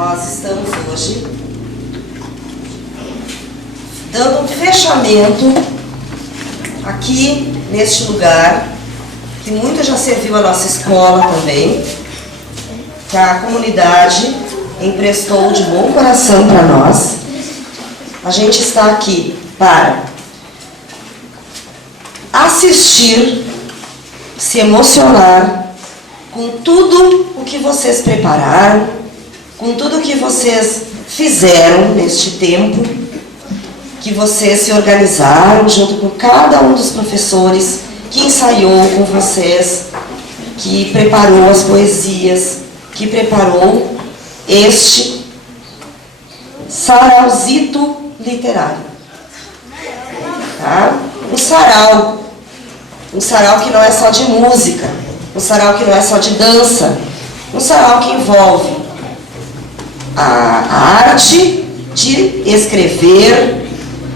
nós estamos hoje dando um fechamento aqui neste lugar, que muito já serviu a nossa escola também, que a comunidade emprestou de bom coração para nós. A gente está aqui para assistir, se emocionar com tudo o que vocês prepararam, com tudo o que vocês fizeram neste tempo, que vocês se organizaram junto com cada um dos professores que ensaiou com vocês, que preparou as poesias, que preparou este sarauzito literário. Tá? Um sarau que não é só de música, um sarau que não é só de dança, um sarau que envolve a arte de escrever,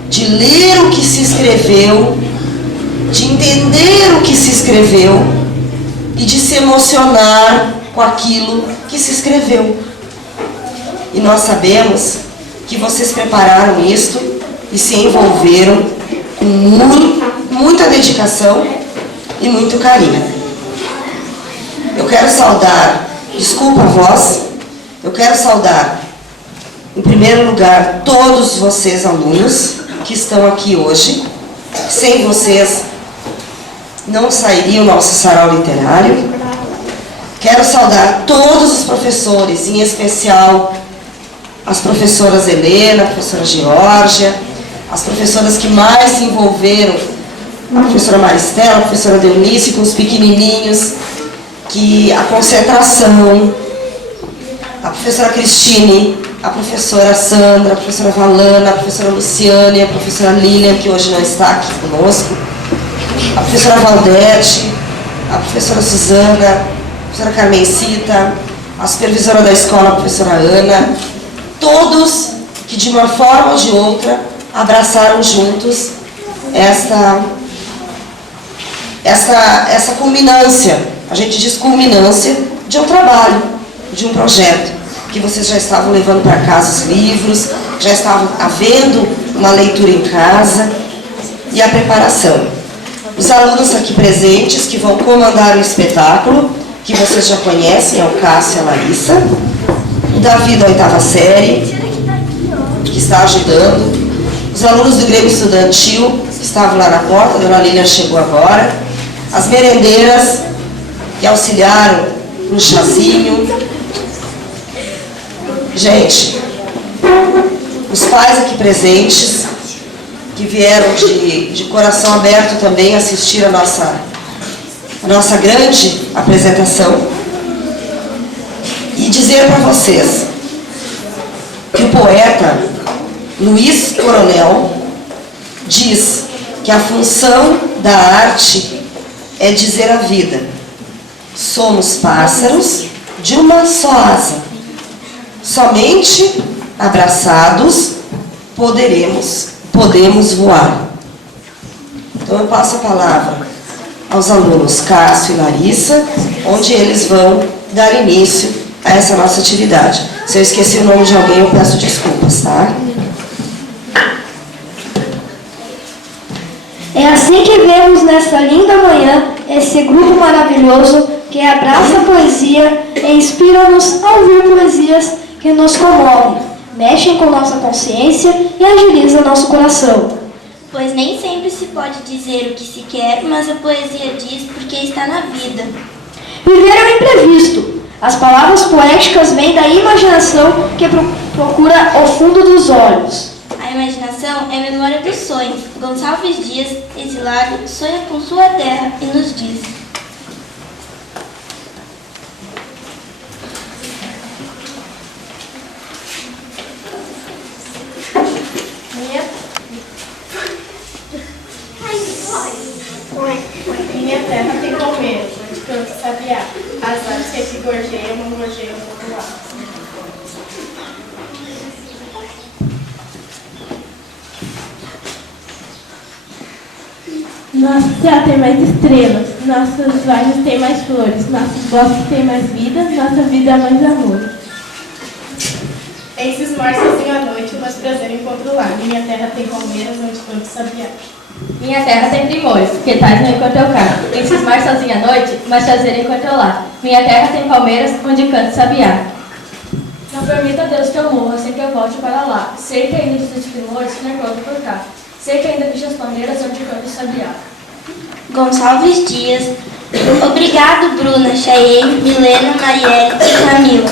de ler o que se escreveu, de entender o que se escreveu e de se emocionar com aquilo que se escreveu. E nós sabemos que vocês prepararam isto e se envolveram com muita dedicação e muito carinho. Eu quero saudar, desculpa a voz, eu quero saudar, em primeiro lugar, todos vocês alunos que estão aqui hoje. Sem vocês não sairia o nosso sarau literário. Quero saudar todos os professores, em especial as professoras Helena, a professora Geórgia, as professoras que mais se envolveram, a professora Maristela, a professora Deunice, com os pequenininhos, que a concentração, a professora Cristine, a professora Sandra, a professora Valana, a professora Luciane, a professora Lilian, que hoje não está aqui conosco, a professora Valdete, a professora Suzana, a professora Carmencita, a supervisora da escola, a professora Ana, todos que de uma forma ou de outra abraçaram juntos essa culminância, a gente diz culminância, de um trabalho, de um projeto, que vocês já estavam levando para casa os livros, já estavam havendo uma leitura em casa e a preparação. Os alunos aqui presentes que vão comandar o espetáculo, que vocês já conhecem, é o Cássio e a Larissa, o Davi da 8ª série, que está ajudando, os alunos do Grêmio Estudantil, que estavam lá na porta, a dona Lilian chegou agora, as merendeiras, que auxiliaram no chazinho. Gente, os pais aqui presentes, que vieram de coração aberto também assistir a nossa grande apresentação, e dizer para vocês que o poeta Luiz Coronel diz que a função da arte é dizer a vida: somos pássaros de uma só asa, somente abraçados podemos voar. Então eu passo a palavra aos alunos Cássio e Larissa, onde eles vão dar início a essa nossa atividade. Se eu esqueci o nome de alguém, eu peço desculpas, tá? É assim que vemos nesta linda manhã esse grupo maravilhoso que abraça a poesia e inspira-nos a ouvir poesias que nos comovem, mexem com nossa consciência e agilizam nosso coração. Pois nem sempre se pode dizer o que se quer, mas a poesia diz porque está na vida. Viver é o imprevisto. As palavras poéticas vêm da imaginação que procura o fundo dos olhos. A imaginação é a memória dos sonhos. Gonçalves Dias, exilado, sonha com sua terra e nos diz: minha terra tem palmeiras, onde canta o sabiá, as aves que aqui gorjeiam, mamorjeiam no ar. Nosso céu tem mais estrelas, nossos vales têm mais flores, nossos bosques têm mais vida, nossa vida é mais amor. Esses mar sozinho à noite, mas prazer encontro lá. Minha terra tem palmeiras onde canta sabiá. Minha terra tem primores, que tais não enquanto eu canto. Em cismar sozinha à noite, mas prazer enquanto eu lá. Minha terra tem palmeiras, onde canto sabiá. Não permita Deus que eu morra sem que eu volte para lá. Sei que ainda existem primores que não encontro por cá. Sei que ainda existem as palmeiras onde canto sabiá. Gonçalves Dias. Obrigado, Bruna, Chayenne, Milena, Marielle e Camila.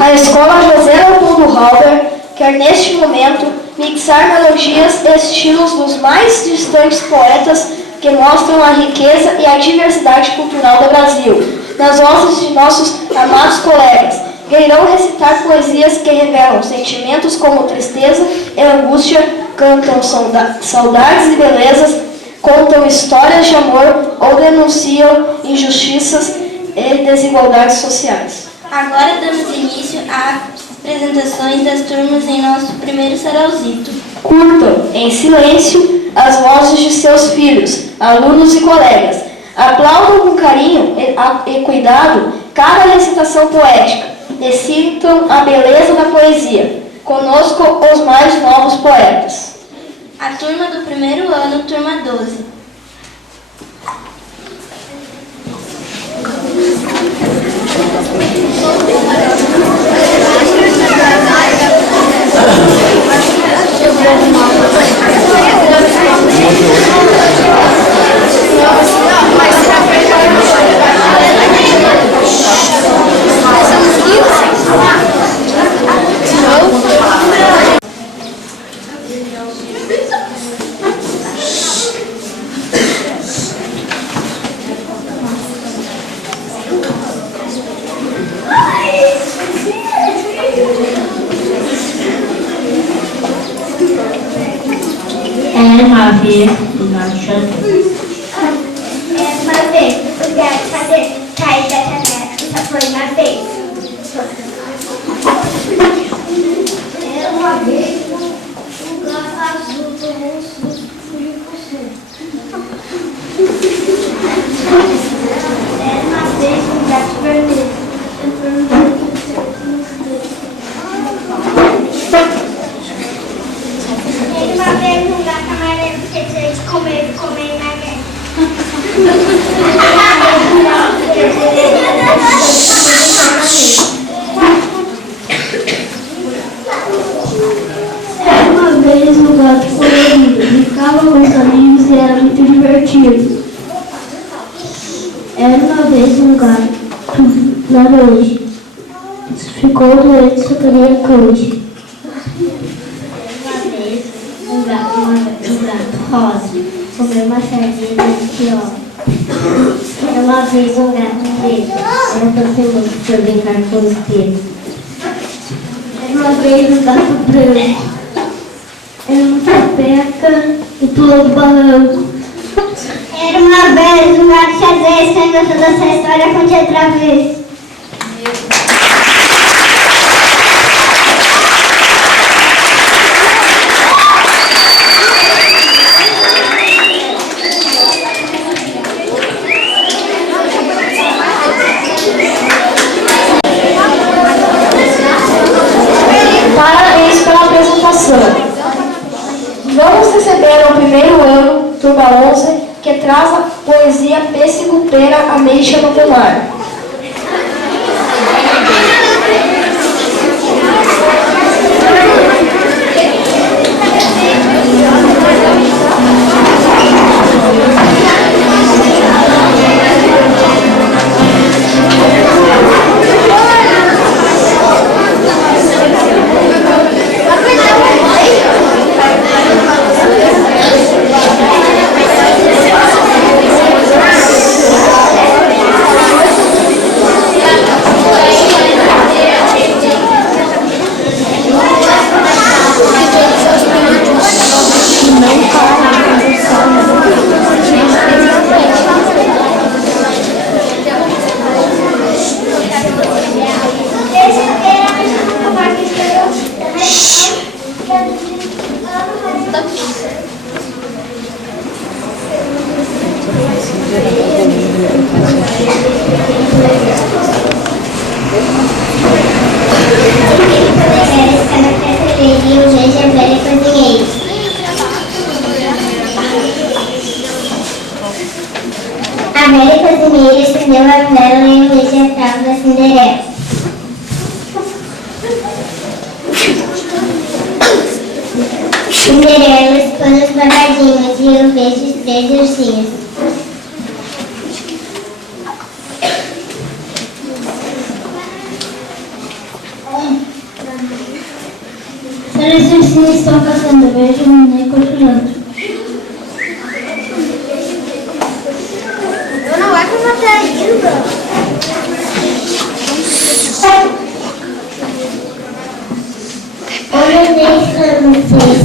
A Escola José Leopoldo Halber quer neste momento mixar melodias e estilos dos mais distantes poetas que mostram a riqueza e a diversidade cultural do Brasil, nas vozes de nossos amados colegas, que irão recitar poesias que revelam sentimentos como tristeza e angústia, cantam saudades e belezas, contam histórias de amor ou denunciam injustiças e desigualdades sociais. Agora damos início às apresentações das turmas em nosso primeiro sarauzito. Curtam, em silêncio, as vozes de seus filhos, alunos e colegas. Aplaudam com carinho e cuidado cada recitação poética e sintam a beleza da poesia. Conosco, os mais novos poetas. A turma do primeiro ano, turma 12. Uma vez, o gato caiu da janela, só foi uma vez. Era uma vez, um gato azul tomou um susto, fugiu pro sul. Era uma vez, um gato vermelho, entrou no rio. Era uma vez, um gato amarelo, que tinha de comer na guerra. Era uma vez um gato colorido, brincava com os amigos e era muito divertido. Era uma vez um gato laranja, ficou doente, só queria canje. Uma vez, um gato rosa comeu uma sardinha de óleo. Era uma vez um gato preto, era tão teimoso por brincar com os dedos. Era uma vez um gato branco, era muito peca e pulou do balão. Era uma vez um gato xadrez, quem gostou dessa história conte outra vez. Parabéns pela apresentação. Vamos receber ao primeiro ano, turma 11, que traz a poesia Pêssego, Pera, Ameixa no Pomar. Cinderela. Cinderela expôs os babadinhos e eu vejo os 3 ursinhos. Os ursinhos estão passando, vejo um neném continuando. Eu não vai com você ainda. O neném francês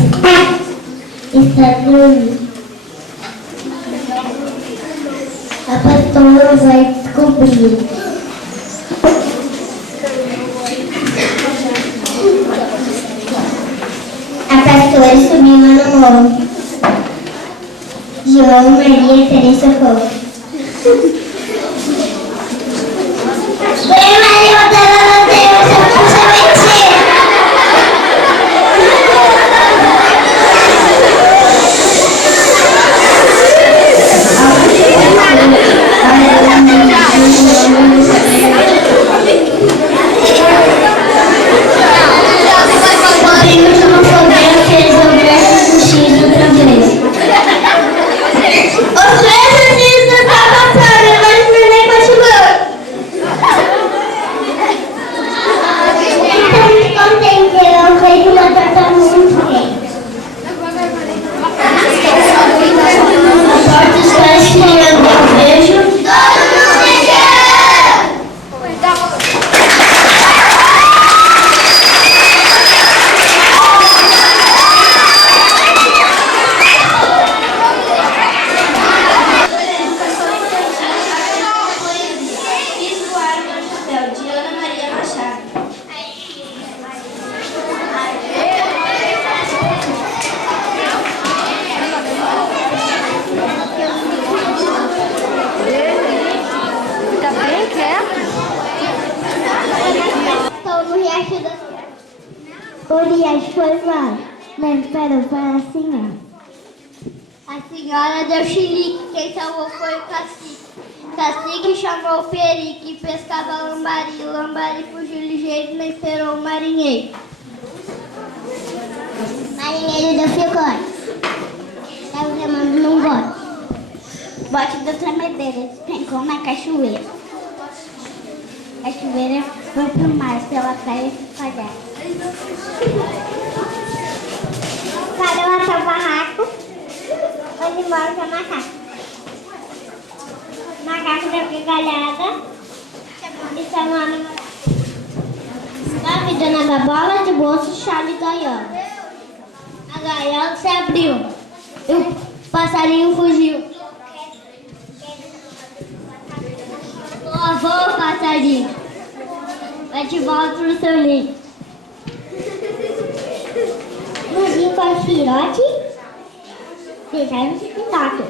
está dormindo. A pastora vai descobrir. A pastora subiu no morro. João, Maria e Teresa foram. Vem, Maria, botando no Deus, eu puxo a mentira. Podemos não poder resolver essa justiça outra vez. Os 3 ursinhos estão passando, mas o neném continua. Estou muito contente, eu vejo uma torta muito bem. A porta está esfriando, eu vejo. O riacho foi mal, mas parou para a senhora. A senhora deu chilique, quem salvou foi o cacique. Cacique chamou o perique, pescava lambari. Lambari fugiu ligeiro, não esperou o marinheiro. Marinheiro deu chicote, estava remando num bote. Bote da tremedeira, despencou na cachoeira. A cachoeira foi pro mar, pela praia espalhada. Parou até o barraco, onde mora o macaco. O macaco deu gargalhada e chamando Davi, dona da bola de bolso, chale e gaiola. A gaiola se abriu e o passarinho fugiu. Voa, passarinho, vai de volta pro seu ninho. Mudinho com o filhote, deixaram no pinote.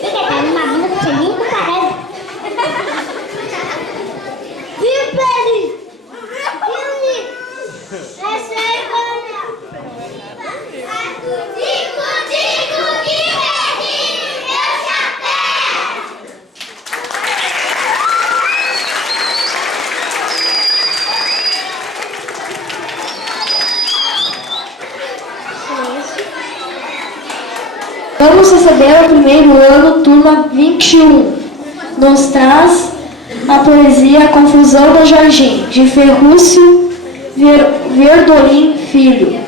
Fica tá numa bunda do selinho do caralho. Viu, Pedro? Viu, Nico? Essa é a Ana. Digo, perdi meu chapéu. Vamos receber o primeiro ano, turma 21. Nos traz a poesia Confusão da Jorginho, de Ferrúcio Verdolim Filho.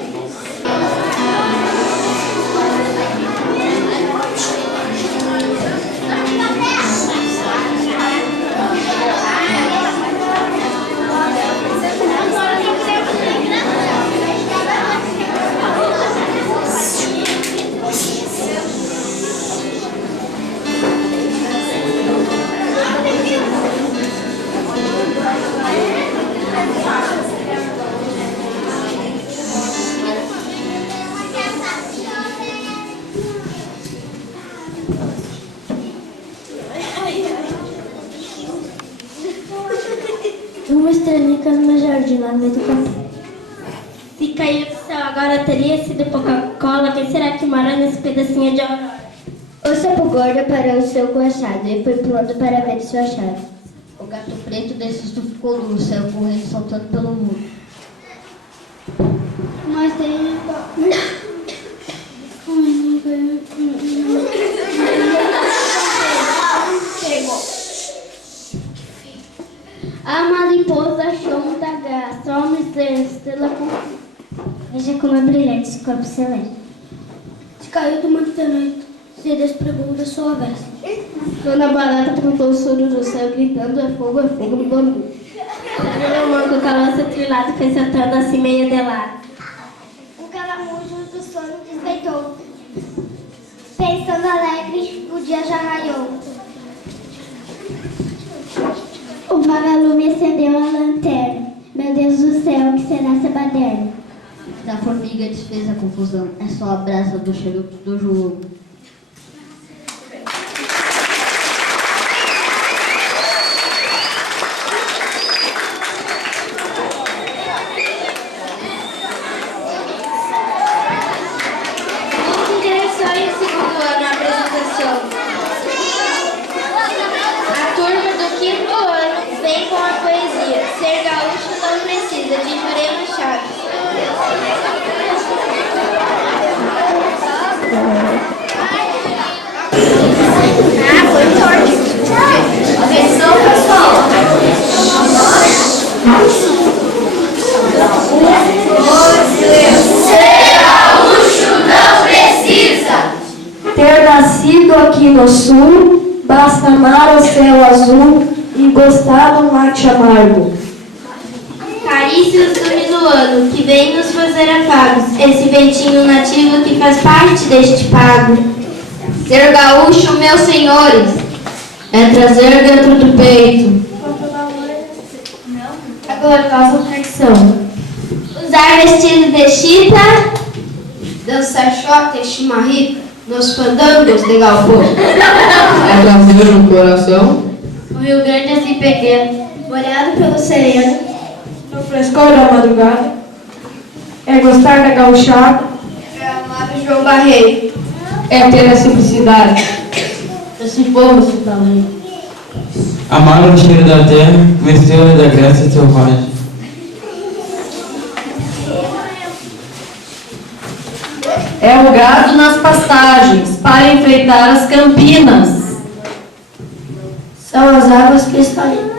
Uma estrelinha no meu jardim, lá no meio do campo. Se cair do céu agora teria sido Coca-Cola, quem será que mora nesse pedacinho de aurora? O sapo gordo parou o seu coachado e foi pulando para ver sua chave. O gato preto desses do ficou duro, saiu correndo, saltando pelo muro. Mas tem... A mariposa achou muita graça, uma estrela com... Veja como é brilhante esse corpo celeste. Se caiu do manto da noite, se despregou da sua veste. Quando a barata apontou o soro do céu, gritando, é fogo no bambu. Meu amor, com a calança trilada, foi sentando assim meio de lado. O caramujo do sono despertou. Pensando alegre, o dia já raiou. O vagalume acendeu a lanterna. Meu Deus do céu, o que será essa baderna? A formiga desfez a confusão, é só a brasa do cheiro do jogo. Muitas direções segundo ano na apresentação. A turma do 5º ano vem com a poesia Ser Gaúcho Não Precisa, de Jurema Chaves. Atenção, pessoal! Ser gaúcho não precisa ter nascido aqui no sul, basta amar o céu azul e gostar do mate amargo. Carícios do minuano, que vem nos fazer afagos, esse ventinho nativo que faz parte deste pago. Ser gaúcho, meus senhores, é trazer dentro do peito a gloriosa tradição. Usar vestido de chita, Dançar xota e chimarrita nos fandangos de galpão. É trazer no coração O Rio Grande assim pequeno, Molhado pelo sereno, No frescor da madrugada, é gostar da gauchada, é amar o João Barreiro. é ter a simplicidade. Esse povo se talento. amar o cheiro da terra, vestir da graça selvagem. É o gado nas pastagens, para enfeitar as campinas. são as águas cristalinas.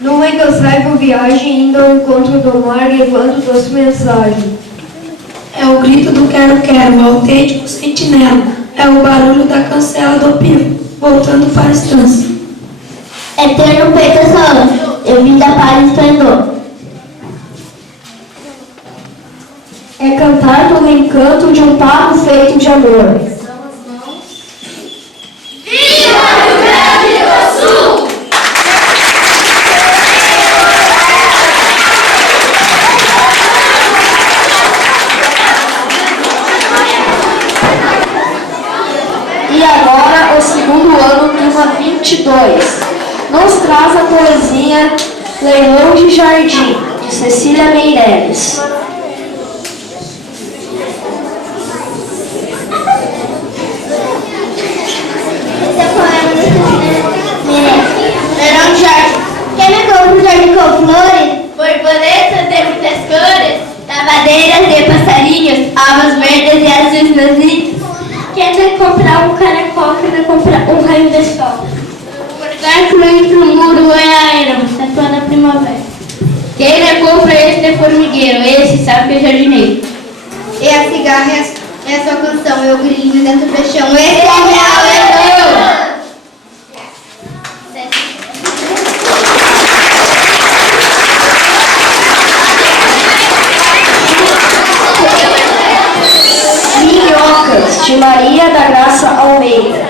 Numa incansável viagem, indo ao encontro do mar, levando doce mensagem. É o grito do quero-quero, o autêntico sentinela. É o barulho da cancela do pino, voltando para a estância. É ter no peito essa ânsia, eu vim da paz e esplendor. É cantar no encanto de um papo feito de amor. E agora, o segundo ano, turma 22, nos traz a poesia Leilão de Jardim, de Cecília Meireles. Esse é o poema da Cecília Leilão de jardim. Quem me compra um jardim com flores? Borboletas de muitas cores, lavadeiras de passarinhos, almas verdes e azuis vazios. Quem vai comprar um caracol, quem vai comprar um raio de sol? Lugar fluente no muro goiaeiro, estatua da primavera. Quem me compra este formigueiro, esse sabe que é jardineiro. E a cigarra é a sua canção, eu grilinho dentro do chão. Esse é real, é eu! Minhocas, de Maria da Graça Almeida.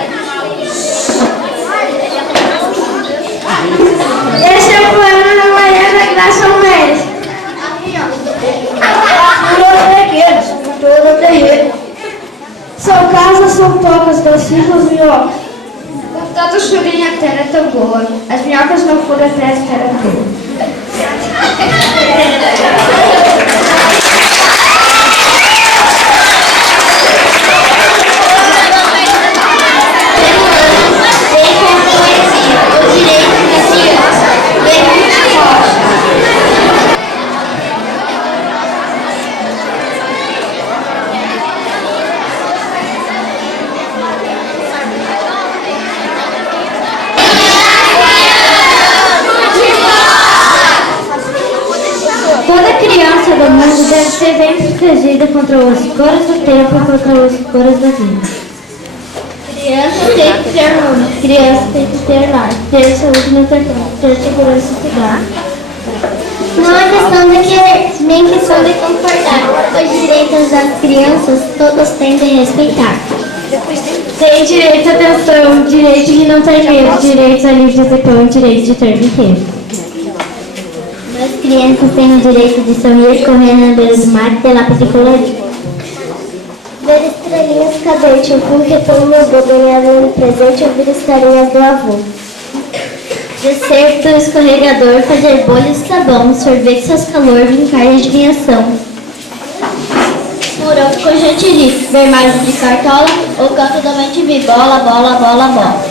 Esse é o poema da Maria da Graça Almeida. São casas, são tocas, docinhos, minhocas. O tanto churinha a terra é tão boa. As minhocas não foram até a terra boa. vem com a poesia, os direitos das crianças. Toda criança do mundo deve ser bem protegida contra os cores do tempo e contra os cores da vida. Criança tem que ter nome, criança tem que ter lar, ter saúde no território, ter segurança e cuidado. Não é questão de querer, nem questão de concordar. Os direitos das crianças todos têm de respeitar. Tem direito à atenção, direito de não ter medo, direito à livre execução, direito de ter brinquedo. As crianças têm o direito de sorrir, correr na beira do mar, ter lápis e colorir. Ver estrelinhas cadente, o foguetão meu avô, ganhar um presente, ouvir historinhas do avô. Descer do escorregador, fazer bolhas de sabão, sorvete seus calor, brincar de adivinhação. Furão com chantilly, ver mais de cartola, o canto da mente bola, bola, bola, bola.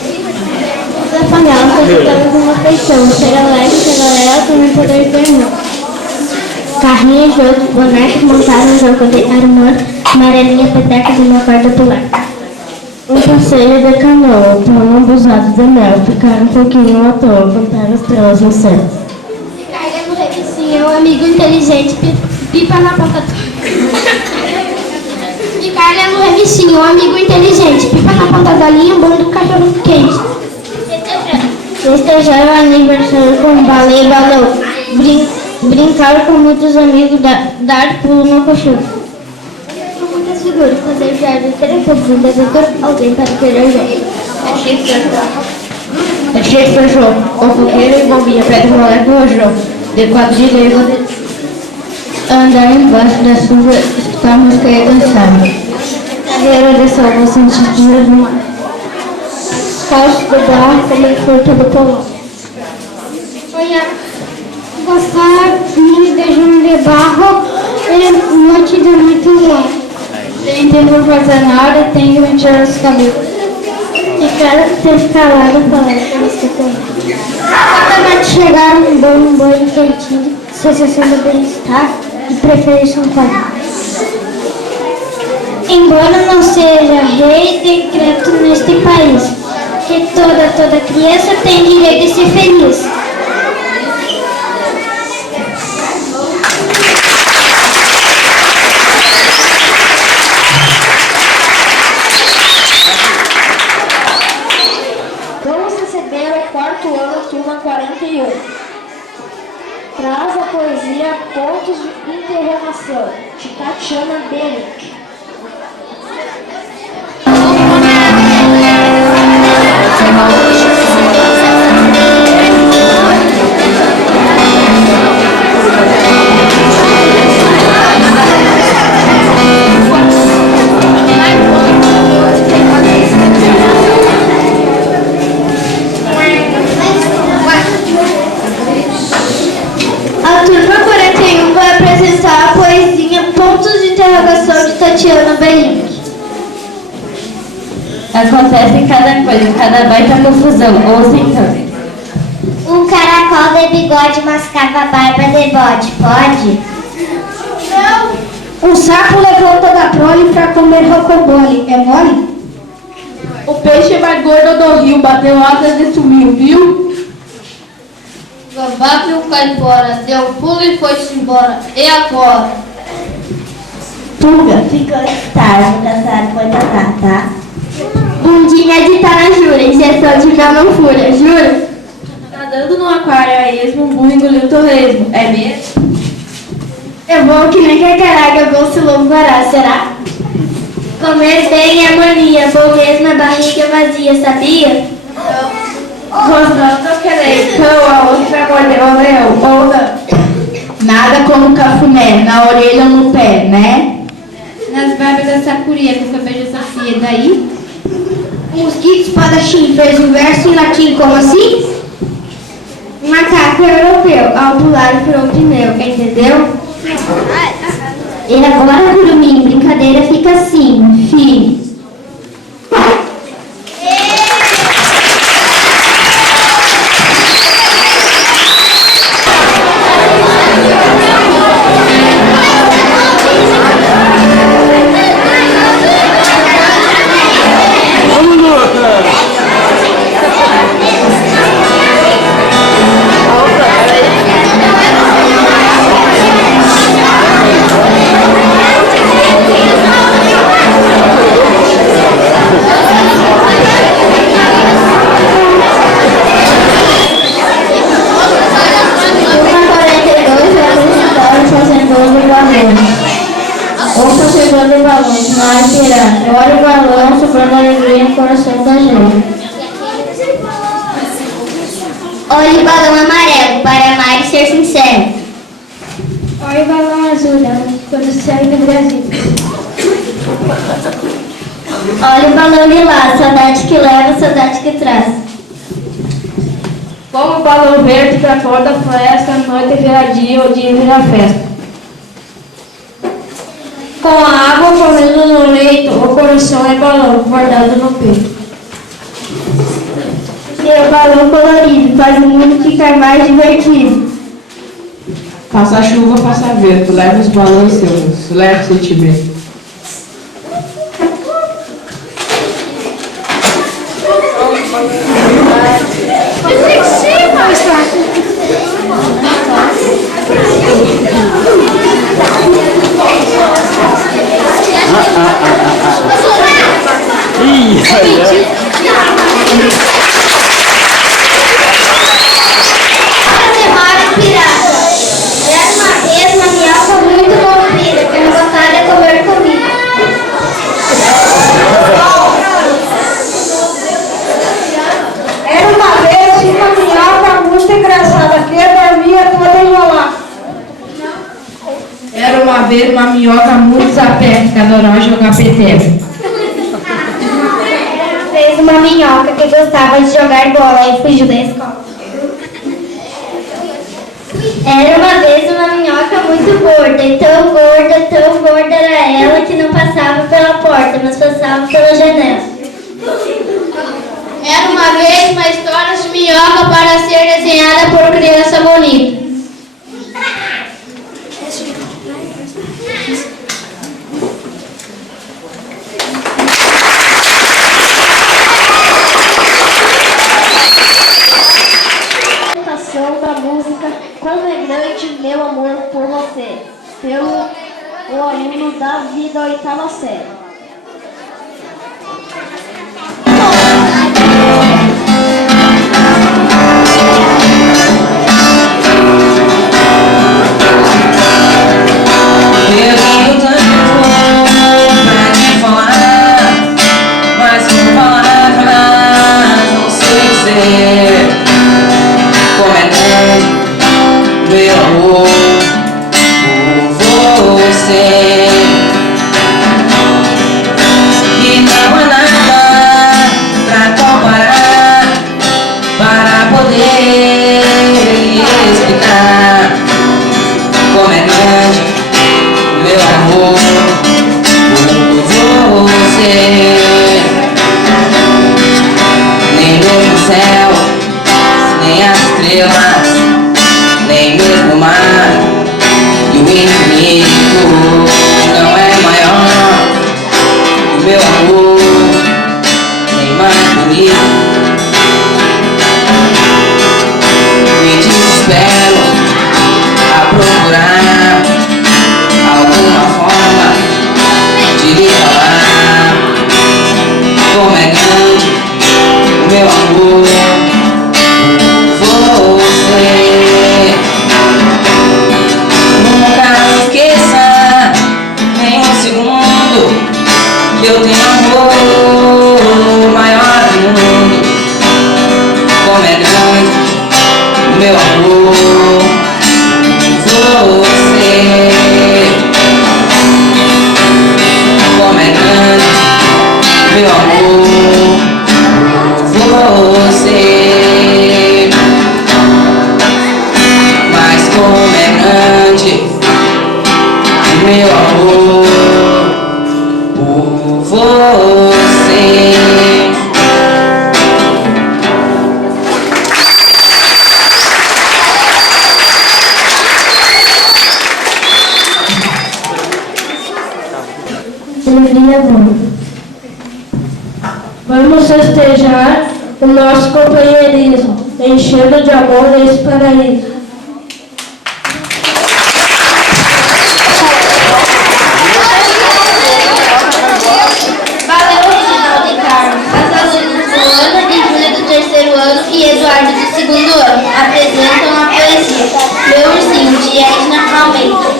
Da panela, consultamos uma feição, cheira leve, cheira também poder ter irmão. Carrinho, jogo, bonecos, montaram, jogo de armor, amarelinha, peteca de uma corda pular. Um passeio de canoa, pão abusado de mel, ficar um pouquinho à toa, contar as estrelas no céu. Ficar lendo revistinha, um amigo inteligente, pipa na ponta do... Ficar lendo revistinha, um amigo inteligente, pipa na ponta da linha, bom do cachorro quente. Festejar o aniversário com baleia e balão, brincar com muitos amigos, dar pulo no colchão. Muitas figuras, fazer jardim, ter um pouco de devedor, alguém para querer jogo. É Shakespeare Show, o fogueiro envolvia pedra, moleque e rojão, de quadro de leva, andar embaixo da chuva, escutar música e dançar. Carreira de salvação, dias no mar. Falso do barro, como em curta do polo. Gostar de junho de barro, noite de muito longo. Tem tempo para fazer nada, tem que mentir os cabelos. Ter calado, falar que você tem. Acaba de chegar um banho quentinho, sensação de bem-estar e preferência um quadro. Embora não seja rei, decreto neste país que toda criança tem direito de ser feliz. Vamos receber o quarto ano, turma 41. Traz a poesia Pontos de Interrogação, de Tatiana Benick. A turma 41 vai apresentar a poesia Pontos de Interrogação de Tatiana Benick. Acontece cada coisa, cada baita confusão, ouça então. Um caracol de bigode mascava a barba de bode, pode? Um sapo levou toda a prole pra comer rocambole, é mole? O peixe mais gordo do rio bateu asas e sumiu, viu? Gambá viu cá embora, deu um pulo e foi-se embora. E agora? Pulga ficou tarde, cansado, foi danar, tá? Bundinha de tarajura, injeção de mel não fura, jura? Nadando no aquário a esmo, um burro engoliu o torresmo, é mesmo? É bom que nem cacaraga, bom se lobo vará, será? Comer bem é mania, bom mesmo é barriga vazia, sabia? Rosnando querer cão, a outra mordeu o leão, ou não? Nada como cafuné, na orelha ou no pé, né? Nas barbas da sacuria, com seu beijo sacia, daí? Um mosquito espadachim fez um verso em latim, como assim? Um macaco europeu, ao pular furou o pneu, entendeu? E agora, curumim, brincadeira fica assim, filho. amor. Ouça chegando balões, não há esperança. Olha o balão, soprando alegria no coração da gente. Olhe o balão amarelo para amar e ser sincero. Olha o balão azul, quando o céu do Brasil. Olha o balão lilás, saudade que leva, saudade que traz. Como o balão verde da cor da floresta, a noite vira dia, o dia vira festa. Com a água correndo no leito, o coração é balão guardado no peito. Seu balão colorido faz o mundo ficar mais divertido. Faça chuva, faça vento, leva os balões seus, leva o sentimento. Era uma vez uma minhoca muito sapé que adorava jogar peteca. Fez uma minhoca que gostava de jogar bola e fugiu da escola. Era uma vez uma minhoca muito gorda, e tão gorda era ela que não passava pela porta, mas passava pela janela. Era uma vez uma história de minhoca para ser desenhada por criança bonita. Da música Quando é Grande Meu Amor por Você, pelo o aluno da vida oitava série. Eu tenho tanto pra te falar, mas com palavras não sei dizer como é grande meu amor por você. E não há nada pra comparar, para poder explicar como é grande meu amor por você. Nem mesmo o céu, nem as estrelas, nem mesmo o mar e o infinito não é maior que o meu amor, nem mais bonito. Me desespero a procurar alguma forma de lhe falar como é grande o meu amor por você. Nunca esqueça nem um segundo que eu tenho amor maior do mundo. Como é grande o meu amor por você. Como é grande meu amor por você. Mas como é grande o meu amor por você. Vamos festejar o nosso companheirismo, enchendo de amor esse paraíso. Valeu, Reginaldo e Carlos, as alunas Luana e Júlia do terceiro ano e Eduardo do segundo ano apresentam a poesia Meu Ursinho, de Edna Almeida.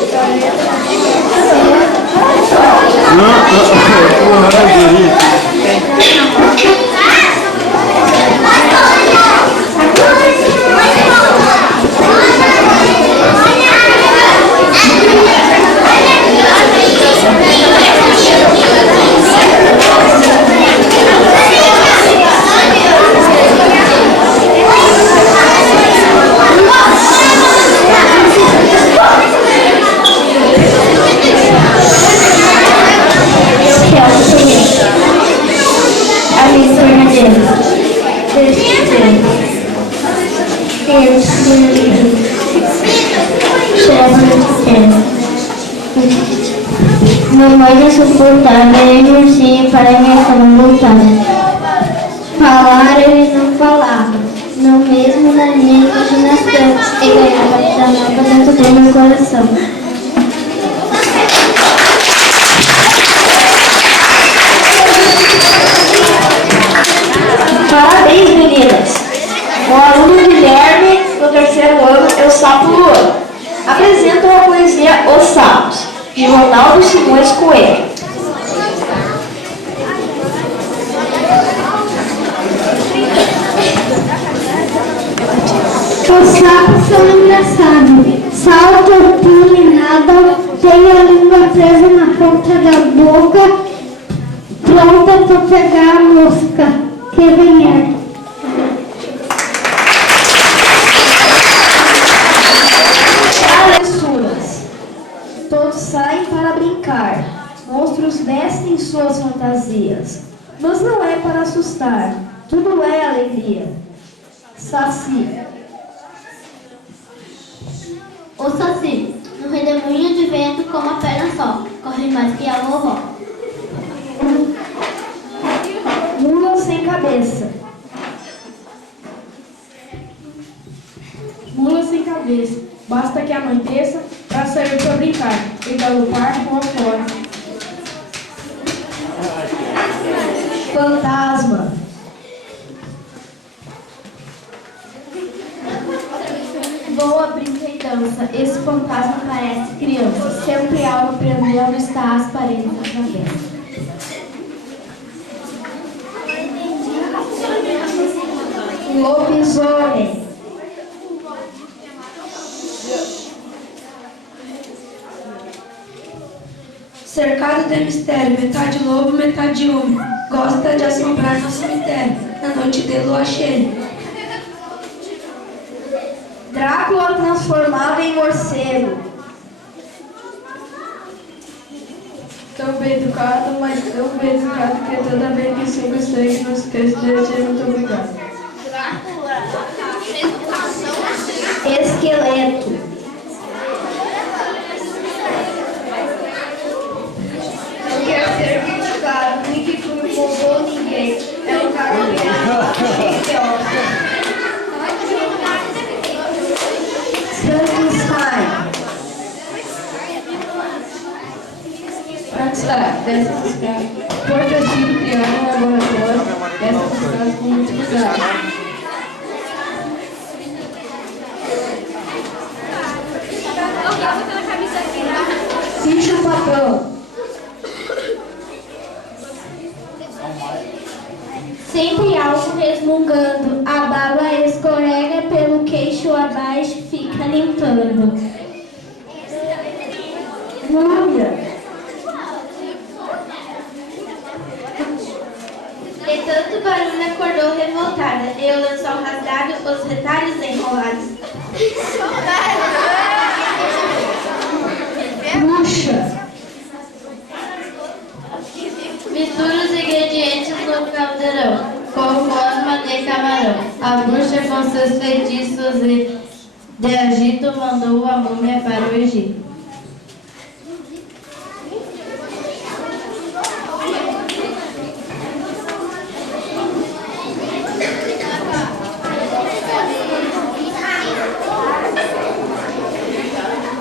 Mamãe insuportável, ele ursinho para a invenção voltada. Falar ele não falava, não mesmo na minha imaginação, e ganhava da nova dentro do meu coração. Parabéns, meninas! O aluno Guilherme, do 3º ano, é o Sapo Luan. Apresentam a poesia Os Sapos, de Ronaldo Simões Coelho. Os sapos são engraçados. Saltam, pulam e nadam. Tem a língua presa na ponta da boca, pronta para pegar a mosca que vier. Travessuras. Todos saem para brincar. Monstros vestem suas fantasias. Mas não é para assustar. Tudo é alegria. Saci. O Saci, no redemoinho de vento com uma perna só, corre mais que a vovó. Mula sem cabeça. Mula sem cabeça, basta que anoiteça para sair para brincar e galopar com a fora. Fantasma. Voa, brinca e dança. Esse fantasma parece criança. Sempre algo prendendo está às paredes da cabeça. Lobisomem. Cercado de mistério, metade lobo, metade homem. Gosta de assombrar no cemitério, na noite de lua cheia. Drácula transformado em morcego. Tão bem educado, mas tão bem educado que toda vez que sigo o sangue não esqueço de dizer muito obrigado. Esqueleto. Não quer ser criticado, nem que não roubou ninguém. É um cara Frankenstein, dessas escadas. Porto antigo criado no laboratório, dessas escadas com muito cuidado. Bicho papão. Sempre algo resmungando. A baba escorrega pelo queixo abaixo, fica limpando. Múmia. De tanto barulho acordou revoltada. E o lençol rasgado, os retalhos enrolados. Bruxa. Mistura os ingredientes no caldeirão, com gosma de camarão. A bruxa com seus feitiços e de agito mandou a múmia para o Egito.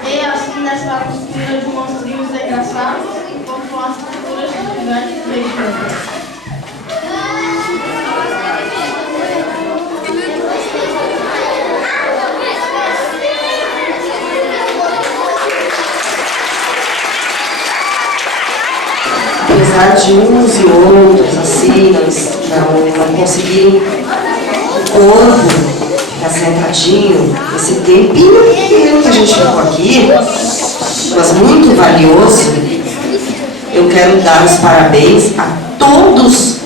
E assim, nessa costura de monstrinhos engraçados, com as costuras de gigantes beijando. apesar de uns e outros, assim, não conseguirem o corpo ficar sentadinho, esse tempinho pequeno que a gente ficou aqui, mas muito valioso, eu quero dar os parabéns a todos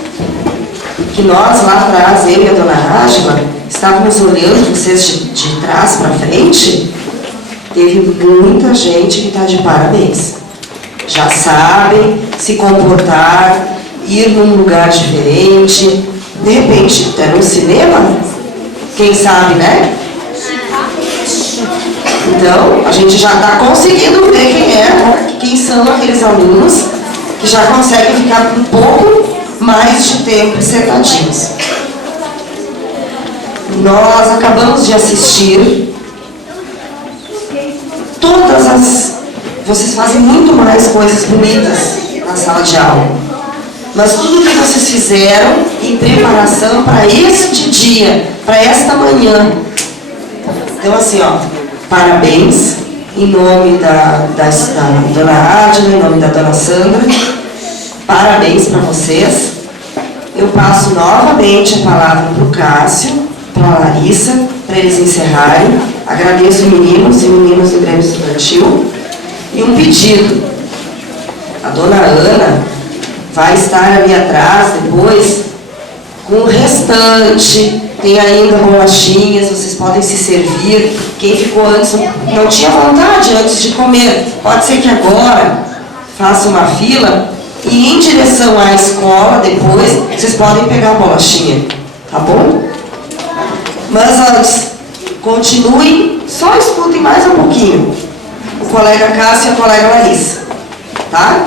que nós lá atrás, eu e a dona Rágila, estávamos olhando vocês de trás para frente. Teve muita gente que está de parabéns. Já sabem se comportar, ir num lugar diferente, de repente até no cinema, quem sabe, né? Então, a gente já está conseguindo ver quem são aqueles alunos que já conseguem ficar um pouco mais de tempo sentadinhos. Nós acabamos de assistir vocês fazem muito mais coisas bonitas na sala de aula, mas tudo que vocês fizeram em preparação para este dia, para esta manhã. Então assim, ó, parabéns em nome da dona Adila, em nome da dona Sandra, parabéns para vocês. Eu passo novamente a palavra para o Cássio, para a Larissa, para eles encerrarem. Agradeço meninos e meninas do Grêmio Estudantil. E um pedido. A dona Ana vai estar ali atrás depois com o restante. Tem ainda bolachinhas, vocês podem se servir. Quem ficou antes não tinha vontade antes de comer, pode ser que agora faça uma fila e em direção à escola depois vocês podem pegar a bolachinha, tá bom? Mas antes, continuem, só escutem mais um pouquinho o colega Cássio e a colega Larissa, tá?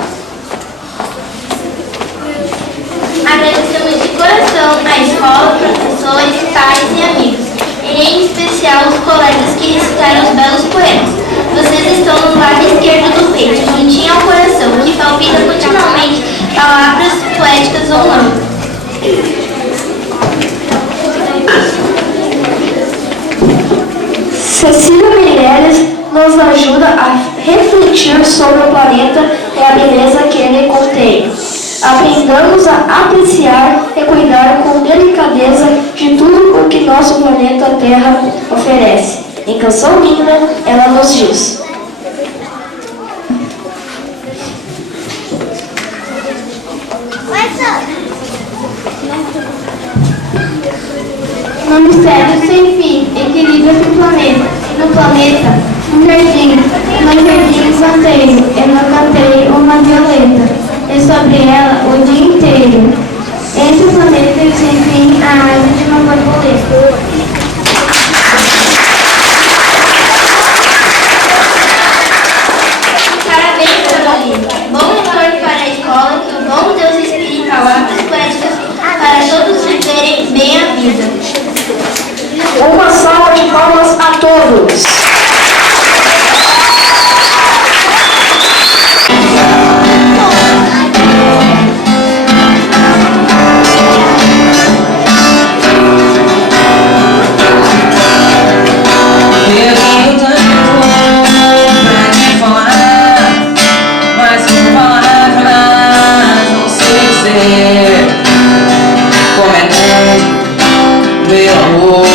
Agradecemos de coração a escola, professores, pais e amigos, e em especial os colegas que recitaram os belos poemas. Vocês estão no lado esquerdo do peito, juntinho ao coração, que palpita continuamente palavras poéticas ou não. Cecília Meireles nos ajuda a refletir sobre o planeta e a beleza que ele contém. Aprendamos a apreciar e cuidar com delicadeza de tudo o que nosso planeta Terra oferece. Em Canção Linda, ela nos diz: No mistério sem fim, equilibra-se o planeta. No planeta, um jardim. No jardim, um canteiro. E no canteiro, uma violeta. E sobre ela, o dia inteiro. Entre o planeta e o sem fim, a asa de uma borboleta. Parabéns, Carolina. Bom retorno para a escola, que o bom Deus inspire palavras poéticas para todos viverem bem a vida. Uma salva de palmas a todos. Meu amor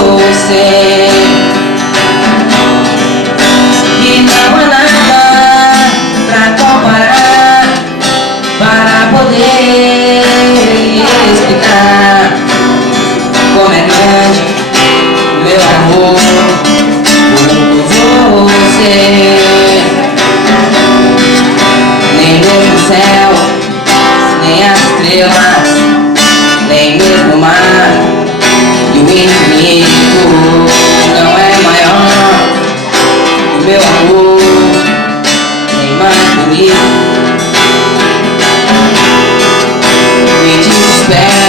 por você, e não há nada pra comparar, para poder explicar como é grande meu amor por você. Nem mesmo o céu, nem as estrelas, nem mesmo o mar e o infinito não é maior que o meu amor, nem mais bonito. Me desespero